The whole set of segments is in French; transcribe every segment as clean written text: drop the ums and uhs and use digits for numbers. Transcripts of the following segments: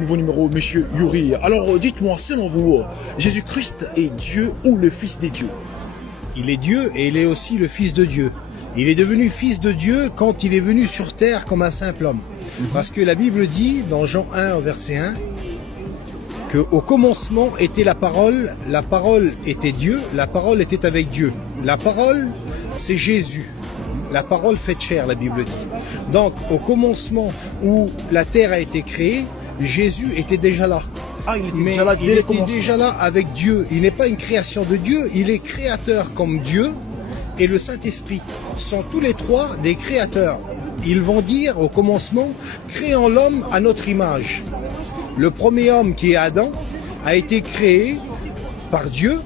Nouveau numéro, monsieur Yuri. Alors, dites-moi, selon vous, Jésus-Christ est Dieu ou le Fils des dieux? Il est Dieu et il est aussi le Fils de Dieu. Il est devenu Fils de Dieu quand il est venu sur terre comme un simple homme. Parce que la Bible dit, dans Jean 1, au verset 1, qu'au commencement était la parole était Dieu, la parole était avec Dieu. La parole, c'est Jésus. La parole faite chair, la Bible dit. Donc, au commencement où la terre a été créée, Jésus était déjà là. Ah, il était Mais déjà là il dès le était commencement. déjà là avec Dieu. Il n'est pas une création de Dieu, il est créateur comme Dieu et le Saint-Esprit sont tous les trois des créateurs. Ils vont dire au commencement, créons l'homme à notre image. Le premier homme qui est Adam a été créé par Dieu,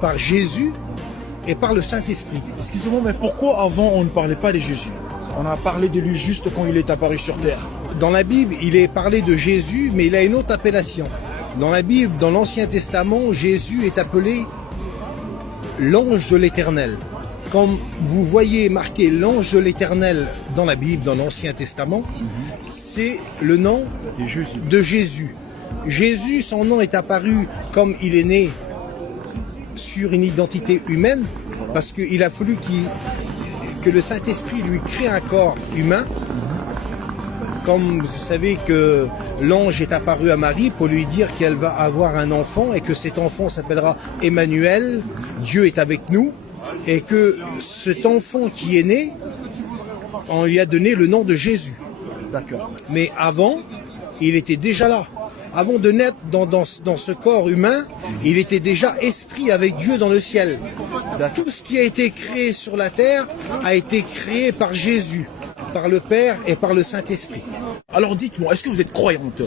par Jésus et par le Saint-Esprit. Excusez-moi, mais pourquoi avant on ne parlait pas de Jésus? On a parlé de lui juste quand il est apparu sur terre. Dans la Bible, il est parlé de Jésus, mais il a une autre appellation. Dans la Bible, dans l'Ancien Testament, Jésus est appelé l'ange de l'Éternel. Comme vous voyez marqué l'ange de l'Éternel dans la Bible, dans l'Ancien Testament, c'est le nom De Jésus. de Jésus. Jésus, son nom est apparu comme il est né sur une identité humaine, parce qu'il a fallu que le Saint-Esprit lui crée un corps humain. Comme vous savez que l'ange est apparu à Marie pour lui dire qu'elle va avoir un enfant et que cet enfant s'appellera Emmanuel, Dieu est avec nous, et que cet enfant qui est né, on lui a donné le nom de Jésus. D'accord. Mais avant, il était déjà là. Avant de naître dans ce corps humain, il était déjà esprit avec Dieu dans le ciel. Tout ce qui a été créé sur la terre a été créé par Jésus, par le Père et par le Saint-Esprit. Alors dites-moi, est-ce que vous êtes croyante?